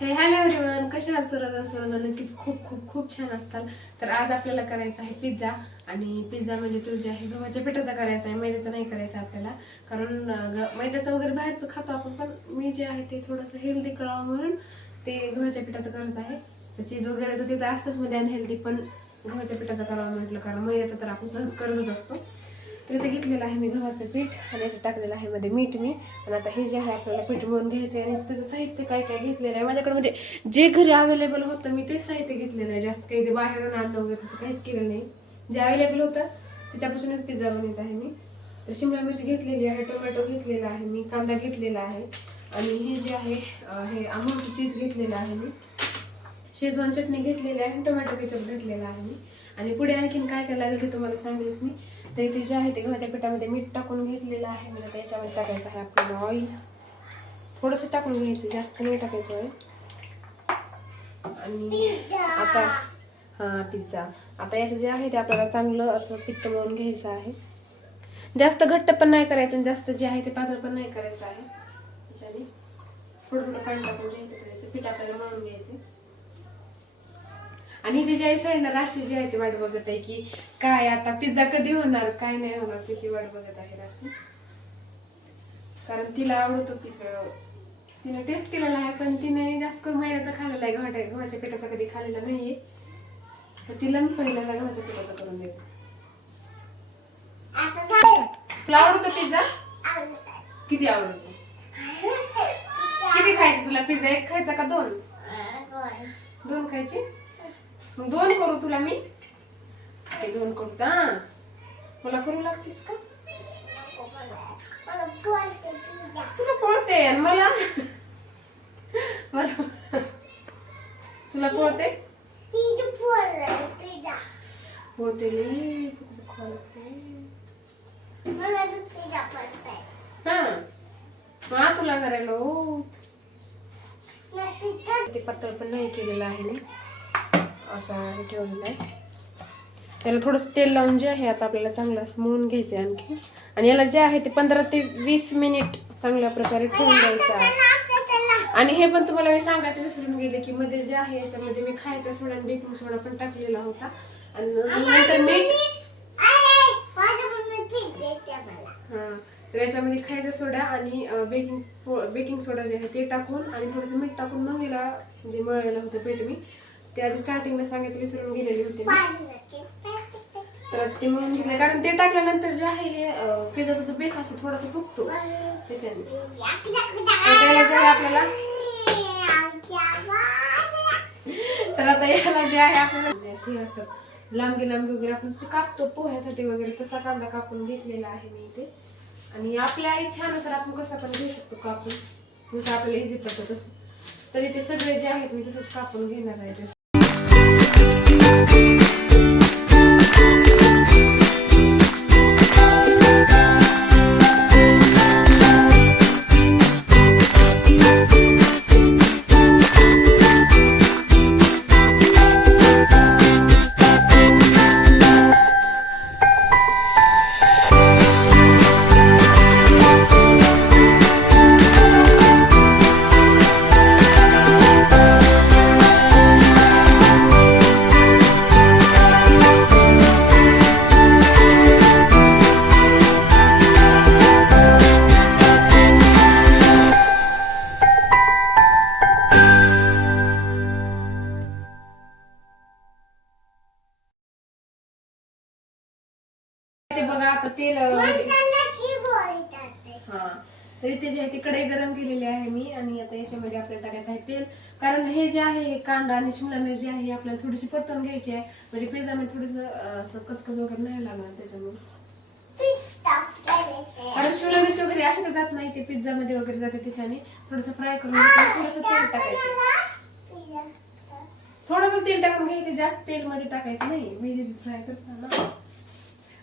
हे hello everyone कशा आहात? सर्वजण सर्वजण नक्कीच खूप खूप खूप छान असतात तर आज आपल्याला करायचा आहे पिझ्झा आणि पिझ्झा म्हणजे तो जे आहे गव्हाच्या पिठाचा करायचा आहे मैद्याचा नाही करायचा आपल्याला. कारण ग- मैद्याचं वगैरे बाहेरचं खातो आपण पण मी जे आहे ते थोडंसं हेल्दी करावं म्हणून ते गव्हाच्या पिठाचं करत आहे. तर चीज वगैरे तर तिथं असतंच म्हणजे मध्ये अनहेल्दी पण गव्हाच्या पिठाचं करावं म्हटलं कारण मैद्याचं तर आपण सहज करतच असतो. तर इथे घेतलेलं आहे मी गव्हाचं पीठ आणि याचं टाकलेलं आहे मध्ये मीठ मी. आणि आता हे जे आहे आपल्याला पीठ मिळून घ्यायचं आहे आणि त्याचं साहित्य काय काय घेतलेलं आहे माझ्याकडे म्हणजे जे घरी अवेलेबल होतं मी तेच साहित्य घेतलेलं आहे. जास्त काही ते बाहेरून आणलं वगैरे तसं काहीच केलं नाही. जे अवेलेबल होतं त्याच्यापासूनच पिझ्झा बनवत आहे मी. तर शिमला मिरची घेतलेली आहे टोमॅटो घेतलेला आहे मी कांदा घेतलेला आहे. आणि हे जे आहे हे अमूलचं चीज घेतलेलं आहे मी. शेजवान चटणी घेतलेली आहे टोमॅटो केचप घेतलेला आहे मी. आणि पुढे आणखीन काय काय लागेल ते तुम्हाला सांगेलच मी. तर इथे जे आहे ते गव्हाच्या पिठामध्ये मीठ टाकून घेतलेलं आहे. म्हणजे त्याच्यामध्ये टाकायचं आहे आपल्याला ऑइल थोडंसं टाकून घ्यायचं जास्त नाही टाकायचं ऑइल आणि आता हां पिझ्झा. आता याचं जे आहे ते आपल्याला चांगलं असं पित्त मळून घ्यायचं आहे. जास्त घट्ट पण नाही करायचं आणि जास्त जे आहे ते पातळ पण नाही करायचं आहे. त्याच्याने थोडं थोडं पाणी टाकून घ्यायचं पीठ आपल्याला मळून घ्यायचं आणि जे आहे साईडला राशी जी आहे ती वाट बघत आहे की काय आता पिझ्झा कधी होणार काय नाही होणार त्याची वाट बघत आहे राशी. कारण तिला आवडतो पिझ्झा. तिने टेस्ट केलेला आहे पण तिने जास्त करून मैद्याचा खाल्लेला आहे. गव्हाच्या गव्हाच्या पिठाचा कधी खाल्लेला नाहीये. तर तिला मी पहिल्यांदा गव्हाच्या पिठाचा करून देतो. तुला आवडतो पिझ्झा? किती आवडतो? किती खायचं तुला पिझ्झा? एक खायचा का दोन? दोन खायचे? दोन करू तुला मी? ते दोन करू का मला करू लागतेस का? तुला पळते मला? तुला पळते? पळते. हा. हा तुला करायला ते पातळ पण नाही केलेलं आहे मी असं हे ठेवलेलं आहे. त्याला थोडंसं तेल लावून जे आहे आता आपल्याला चांगलं असं मळून घ्यायचं आहे आणखी. आणि याला जे आहे ते पंधरा ते वीस मिनिट चांगल्या प्रकारे ठेवून द्यायचं आहे. आणि हे पण तुम्हाला मी सांगायचं विसरून गेले की मध्ये जे आहे याच्यामध्ये मी खायचा सोडा आणि बेकिंग सोडा पण टाकलेला होता. आणि नंतर मीठ हा तर याच्यामध्ये खायचा सोडा आणि बेकिंग बेकिंग सोडा जे आहे ते टाकून आणि थोडंसं मीठ टाकून मग याला म्हणजे मळलेलं होतं पीठ मी ते आधी स्टार्टिंगला सांगायचं विसरून गेलेली होते. तर ते मळून घेतलं कारण ते टाकल्यानंतर जे आहे हे पिझ्झाचा जो बेस असतो थोडासा फुगतो. त्याच्याने. त्याला जे आहे आपल्याला तर आता याला जे आहे आपल्याला जे हे असतात लांबगे लांबगे वगैरे आपण कापतो पोह्यासाठी वगैरे तसा कांदा कापून घेतलेला आहे मी इथे. आणि आपल्या इच्छानुसार आपण कसा पण घेऊ शकतो कापून. जसं आपल्याला इझी पडतं तसं तर इथे सगळे जे आहेत मी तसंच कापून घेणार आहे. ते बघा आता तेल हा. तर इथे जे आहे ते कढई गरम केलेली आहे मी आणि आता याच्यामध्ये आपल्याला टाकायचं आहे तेल. कारण हे जे आहे हे कांदा आणि शिमला मिरची आहे हे आपल्याला थोडीशी परतवून घ्यायची आहे. म्हणजे पिझ्झामध्ये थोडंसं असं कचकच वगैरे नाही लागणार त्याच्यामुळे. कारण शिमला मिरची वगैरे अशी तर जात नाही ते पिझ्झा मध्ये वगैरे जाते त्याच्याने. थोडंसं फ्राय करून थोडंसं तेल टाकायचं. थोडंसं तेल टाकून घ्यायचं जास्त तेल मध्ये टाकायचं नाही. मी फ्राय करताना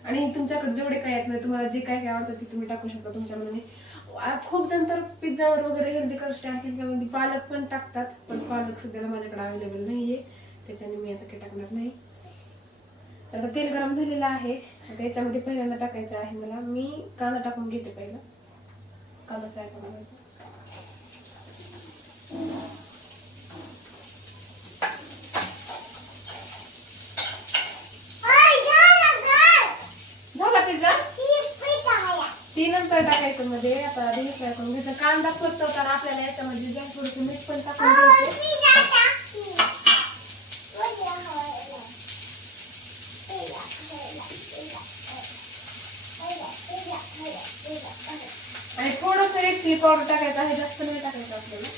आणि तुमच्याकडे जेवढे काय आहेत नाही तुम्हाला जे काय काय आवडतं ते तुम्ही टाकू शकता तुमच्या मनाने खूप जण तर पिझ्झावर वगैरे हेल्दी करू आहे पालक पण टाकतात पण पालक सध्याला माझ्याकडे अवेलेबल नाहीये. त्याच्याने मी आता काही टाकणार नाही. आता तेल गरम झालेलं आहे. आता याच्यामध्ये पहिल्यांदा टाकायचं आहे मला. मी कांदा टाकून घेते पहिला. कांदा फ्राय करून सगळं टाकायचं मध्ये आता आधी करून घेतलं? कांदा परतवताना आपल्याला याच्यामध्ये जे थोडंसं मीठ पण टाकून घ्यायचं. आणि थोडस रेड चिली पावडर टाकायचं आहे जास्त नाही टाकायचं आपल्याला.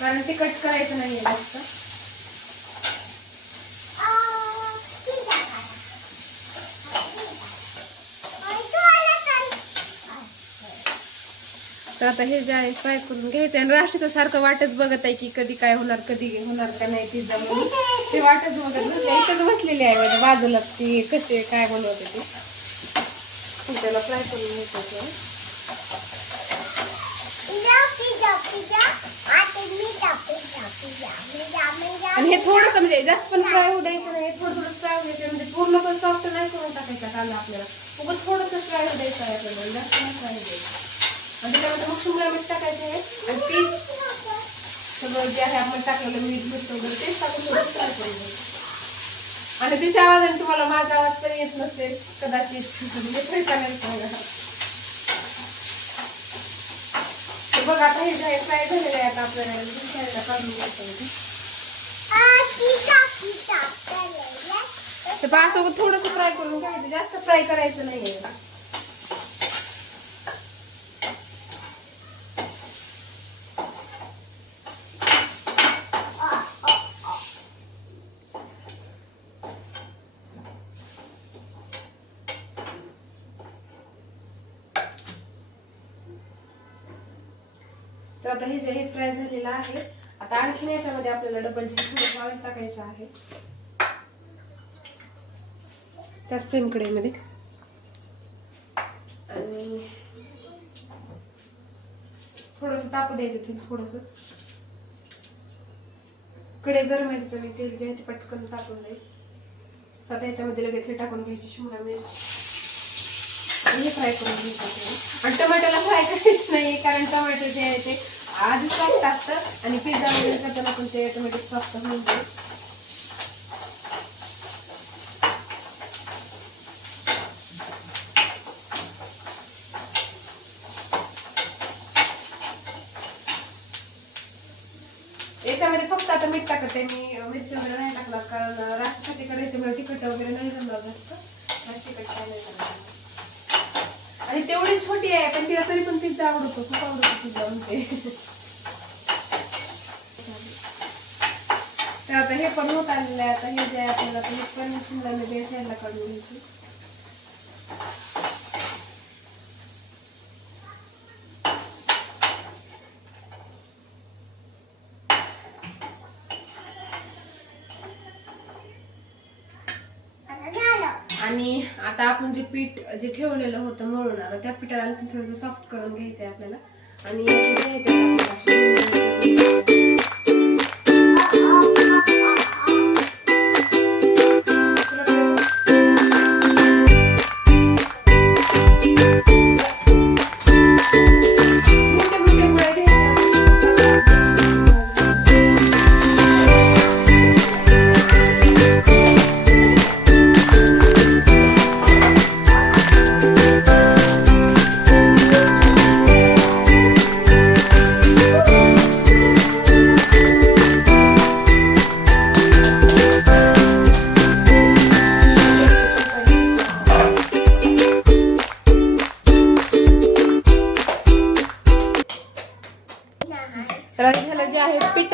कारण ते कट करायचं आहे जास्त. तर आता हे जे आहे फ्राय करून घ्यायचं? आणि राशी तर सारखं वाटच बघत आहे की कधी काय होणार कधी होणार का नाही पिझ्झा म्हणून ते वाटच बघत बसले इथंच बसलेली आहे माझ्या बाजूला ती कसे काय बनवते ते. त्याला फ्राय करून घ्यायचं आणि हे थोडंसं म्हणजे जास्त पण फ्राय होऊ द्यायचं नाही. थोडं थोडं फ्राय द्यायचं म्हणजे पूर्ण पण सॉफ्ट नाही करून टाकायचा कांदा आपल्याला. उगत थोडंसं फ्राय होऊ द्यायचं आहे आपल्याला. जास्त नाही फ्राय द्यायचं. आणि त्याच्यामध्ये मग शिमला मीठ टाकायचे. आहे आणि ते सगळं जे आहे आपण टाकलेलं मीठ मीठ वगैरे तेच टाकून थोडं फ्राय करून आणि तिच्या आवाजाने तुम्हाला माझा आवाज तर येत नसेल कदाचित म्हणजे तरी चालेल तर बघ आता हे जे आहे फ्राय झालेलं आहे आता आपल्याला. काढून घ्यायचं आहे. थोडंसं फ्राय करून घ्यायचं. जास्त फ्राय करायचं नाही तर आता हे जे हे फ्राय झालेलं आहे. आता आणखीन याच्यामध्ये आपल्याला डबल जी थोडं टाकायचं आहे. त्याच सेम कढईमध्ये. आणि थोडंसं तापू द्यायचं ते थोडस. कडे गरम आहे त्याच्यामुळे तेल जे आहे ते पटकन टाकून जाईल. आता याच्यामध्ये लगेच हे टाकून घ्यायची शिमला मिरची. आणि फ्राय करून घ्यायचं आणि टमाट्याला फ्राय करायचं नाही कारण टमाटे जे आहे ते आधी सॉफ्ट असतं आणि पिझ्झा वगैरे करताना पण ते ऑटोमॅटिक सॉफ्ट होऊन जाईल. याच्यामध्ये फक्त आता मीठ टाकते. मी मिरची वगैरे नाही टाकणार कारण राशीसाठी करायचं तिखट वगैरे नाही जमणार जास्त. राशी तिखट काय नाही तेवढी छोटी आहे पण तिला तरी पण पिझ्झा आवडतो. खूप आवडतो पिझ्झा म्हणते. तर आता हे पण होत आलेलं आहे. आता हे जे आहे आपल्याला हे पण शिमला बेसायला काढून घ्यायची आणि आता आपण जे पीठ जे ठेवलेलं होतं मळून आता त्या पिठाला आणखी थोडंसं सॉफ्ट करून घ्यायचं आहे आपल्याला आणि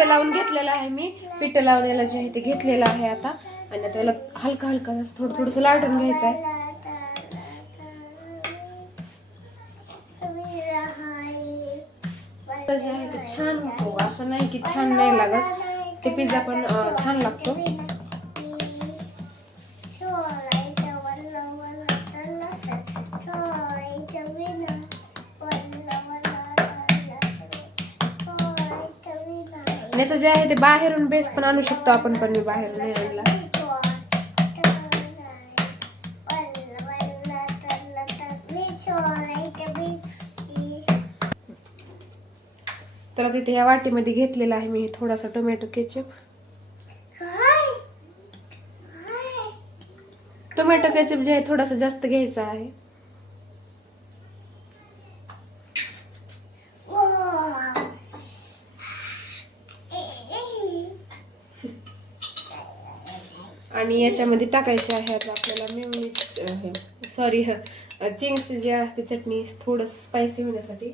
पिठं लावून घेतलेलं आहे मी. पिठं लावलेलं जे आहे ते घेतलेलं आहे आता. आणि आता त्याला हलका हलका थोडं थोडंसं लाटून घ्यायचं आहे. तर जे आहे ते छान होतो. असं नाही की छान नाही लागत. ते पिझ्झा पण छान लागतो. याचं जे आहे ते बाहेरून बेस पण आणू शकतो आपण पण मी बाहेरून आणला. तर तिथे या वाटीमध्ये घेतलेला आहे मी थोडासा टोमॅटो केचप टोमॅटो केचप जे आहे थोडासा जास्त घ्यायचा आहे. आणि याच्यामध्ये टाकायचे आहे आता आपल्याला मेवणी सॉरी चिंग्स जे असते चटणी थोडं स्पायसी होण्यासाठी.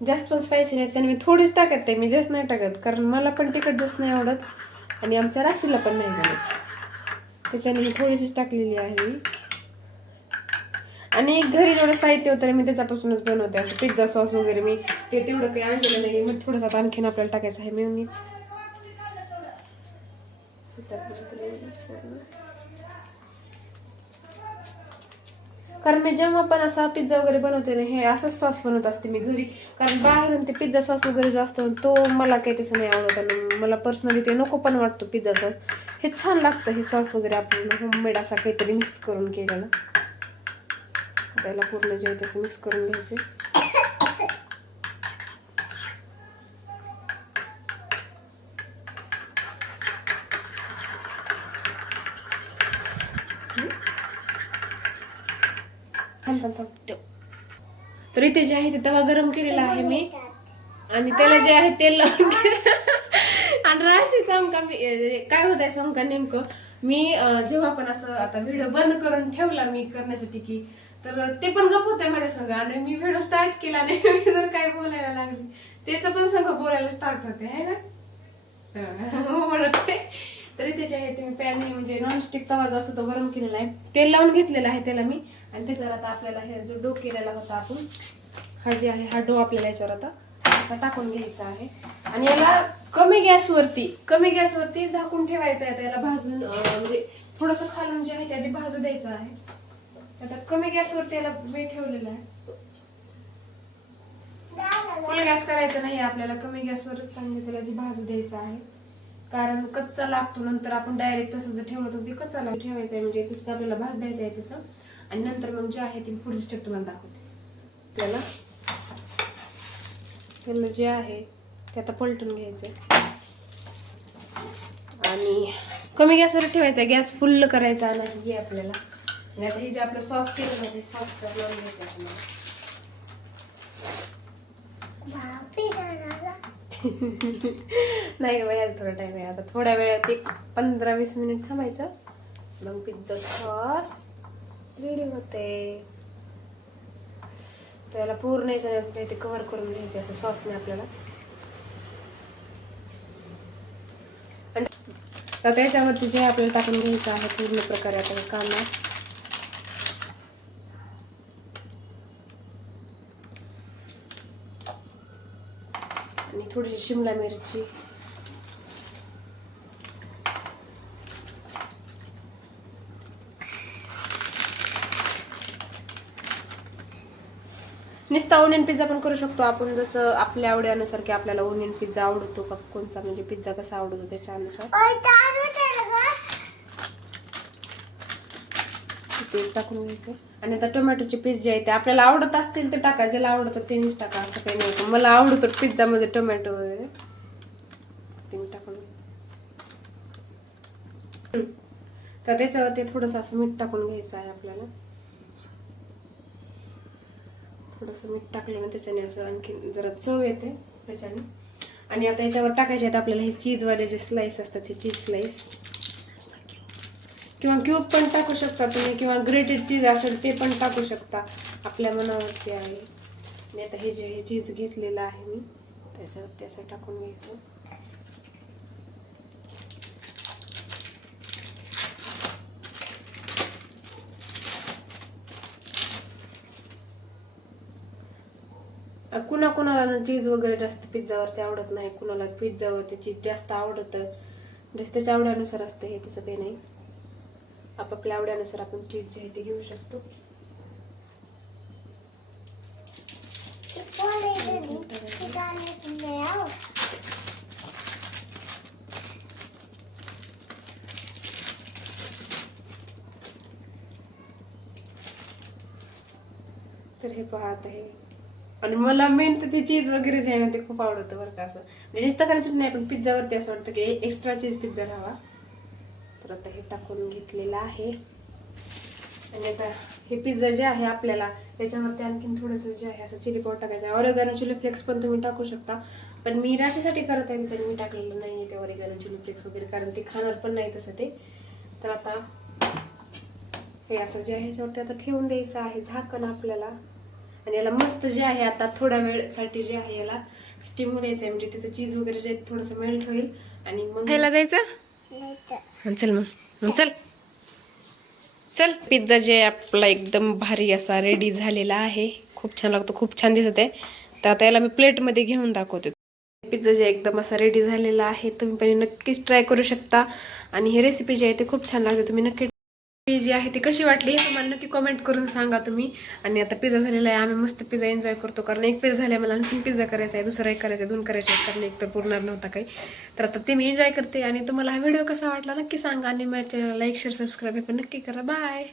जास्त पण स्पायसी नाही आणि मी थोडीच टाकत आहे मी जास्त नाही टाकत कारण मला पण तिखट जास्त नाही आवडत आणि आमच्या राशीला पण नाही झालं त्याच्याने मी थोडीशीच टाकलेली आहे. मी आणि घरी जेवढं साहित्य होतं मी त्याच्यापासूनच बनवते. असं पिझ्झा सॉस वगैरे मी ते तेवढं काही आणलेलं नाही. मग थोडंसं आणखीन आपल्याला टाकायचं आहे मेवणीच. कारण मी जेव्हा पण असा पिझ्झा वगैरे बनवते ना हे असंच सॉस बनवत असते मी घरी. कारण बाहेरून ते पिझ्झा सॉस वगैरे जो असतो ना, तो मला काही तसं नाही आवडत आणि मला पर्सनली ते नको पण वाटतो पिझ्झा सॉस हे छान लागतं हे सॉस वगैरे आपण होममेड असा काहीतरी मिक्स करून केलेला. त्याला पूर्ण जे आहे तसं मिक्स करून घ्यायचे. थांब थांब ठेव. तर इथे जे आहे ते तवा गरम केलेला आहे मी. आणि त्याला जे आहे तेल लावून आणि राशी सांग का मी काय होत आहे सांग का नेमकं? मी जेव्हा पण असं आता व्हिडिओ बंद करून ठेवला मी करण्यासाठी की तर ते पण गप होते माझ्या संग. आणि मी व्हिडिओ स्टार्ट केला आणि मी जर काय बोलायला लागली त्याचं पण संग बोलायला स्टार्ट होते आहे ना? हो म्हणत आहे. तरी त्याचे आहे ते मी पॅन म्हणजे नॉनस्टिक तवा जो असतो तो गरम केलेला आहे. तेल लावून घेतलेला आहे त्याला मी. आणि त्याच्यावर आता आपल्याला हे जो डो केलेला होता आपण हा जे आहे हा डो आपल्याला याच्यावर आता असा टाकून घ्यायचा आहे. आणि याला कमी गॅसवरती कमी गॅसवरती झाकून ठेवायचं आहे त्याला भाजून म्हणजे थोडंसं खालून जे आहे ते आधी भाजू द्यायचं आहे. आता कमी गॅसवरती याला मी ठेवलेलं आहे. फुल गॅस करायचा नाही आपल्याला कमी गॅसवरच चांगली त्याला जी भाजू द्यायचं आहे. कारण कच्चा लागतो नंतर आपण डायरेक्ट तसं जर ठेवलं तर ते कच्चा लाग ठेवायचं आहे. म्हणजे तसं आपल्याला भाज द्यायचं आहे तसं. आणि नंतर मग जे आहे ती पुढची स्टेप तुम्हाला दाखवते. त्याला त्याला जे आहे ते आता पलटून घ्यायचं आणि कमी गॅसवर ठेवायचं गॅस फुल्ल करायचा नाही आपल्याला. आणि आता हे जे आपलं सॉस केलं ते सॉस लावून घ्यायचं आपल्याला. नाही वेळात थोडा टाइम आहे. आता थोड्या वेळात एक पंधरा वीस मिनिट थांबायचं. मग पिझ्झा सॉस रेडी होते. त्याला पूर्ण याच्या इथे कव्हर करून घ्यायचे असं सॉसने आपल्याला. तर त्याच्यावरती जे आपल्याला टाकून घ्यायचं आहे पूर्ण प्रकारे आपण कांदा. आणि थोडीशी शिमला मिरची. नुसता ओनियन पिझ्झा पण करू शकतो. आपण जसं आपल्या आवडीनुसार की आपल्याला ओनियन पिझ्झा आवडतो का कोणता म्हणजे पिझ्झा कसा आवडतो त्याच्यानुसार. ते टाकून घ्यायचं. आणि आता टोमॅटोचे पीस जे आहे ते आपल्याला आवडत असतील ते टाका. ज्याला आवडतं तेच टाका. असं काही नाही. मला आवडतो पिझ्झामध्ये टोमॅटो वगैरे. ते टाकून तर तर त्याच्यावरती थोडंसं असं मीठ टाकून घ्यायचं आहे आपल्याला. थोडंसं मीठ टाकलं ना त्याच्याने असं आणखी जरा चव येते त्याच्याने. आणि आता याच्यावर टाकायचे आहेत आपल्याला हे चीजवाले जे स्लाईस असतात हे चीज स्लाईस किंवा क्यूब पण टाकू शकता तुम्ही किंवा ग्रेटेड चीज असेल ते पण टाकू शकता. आपल्या मनावरती आहे. मी आता हे जे हे चीज घेतलेलं आहे मी त्याच्यावरती असं टाकून घ्यायचं. कुणा कुणाला चीज वगैरे जास्त पिझ्झावरती आवडत नाही. कुणाला पिझ्झावरती चीज जास्त आवडतं. जास्त त्याच्या आवड्यानुसार असतं हे तसं काही नाही. आपापल्या आवड्यानुसार आपण चीज जे आहे ते घेऊ शकतो. तर हे पाहत आहे आणि मला मेन तर ती चीज वगैरे जे आहे ना ते खूप आवडतं बरं का असं. म्हणजे नुसतं करायचं नाही पण पिझ्झावरती असं वाटतं की एक्स्ट्रा चीज पिझ्झा राहावा तर आता हे टाकून घेतलेलं आहे. आणि आता हे पिझ्झा जे आहे आपल्याला त्याच्यावरती आणखीन थोडंसं जे आहे असं चिली पावडर टाकायचं आहे. ऑरेगॅनो चिली फ्लेक्स पण तुम्ही टाकू शकता. पण मी राशीसाठी करत आहे त्याच्याने मी टाकलेलं नाही आहे ते ऑरेगॅनो चिली फ्लेक्स वगैरे कारण ते खाणार पण नाही तसं ते. तर आता हे असं जे आहे ह्याच्यावरती आता ठेवून द्यायचं आहे झाकण आपल्याला. आणि याला मस्त जे आहे आता थोड्या वेळसाठी जे आहे याला स्टीम द्यायचं आहे. म्हणजे त्याचं चीज वगैरे जे थोडंसं मेल्ट होईल. आणि मग खायला जायचं? चल मग. चल. चल. पिझ्झा जे आपला एकदम भारी असा रेडी झालेला आहे. खूप छान लागतो. खूप छान दिसत आहे. तर आता याला मी प्लेटमध्ये घेऊन दाखवते. पिझ्झा जे एकदम असा रेडी झालेला आहे. तुम्ही पण नक्कीच ट्राय करू शकता. आणि ही रेसिपी जी आहे ती खूप छान लागते. तुम्ही नक्की जी आहे ती कशी वाटली? हे तुम्हाला नक्की कमेंट करून सांगा तुम्ही. आणि आता पिझ्झा झालेला आहे आम्ही मस्त पिझ्झा एन्जॉय करतो. कारण एक पिझ्झा झाला मला आणखीन पिझ्झा करायचा आहे दुसरा एक करायचा आहे दोन करायचे आहेत. कारण एक तर पुरणार नव्हता काही. तर आता ते मी एन्जॉय करते. आणि तुम्हाला हा व्हिडिओ कसा वाटला नक्की सांगा. आणि माझ्या चॅनलला लाईक शेअर सबस्क्राईब हे पण नक्की करा. बाय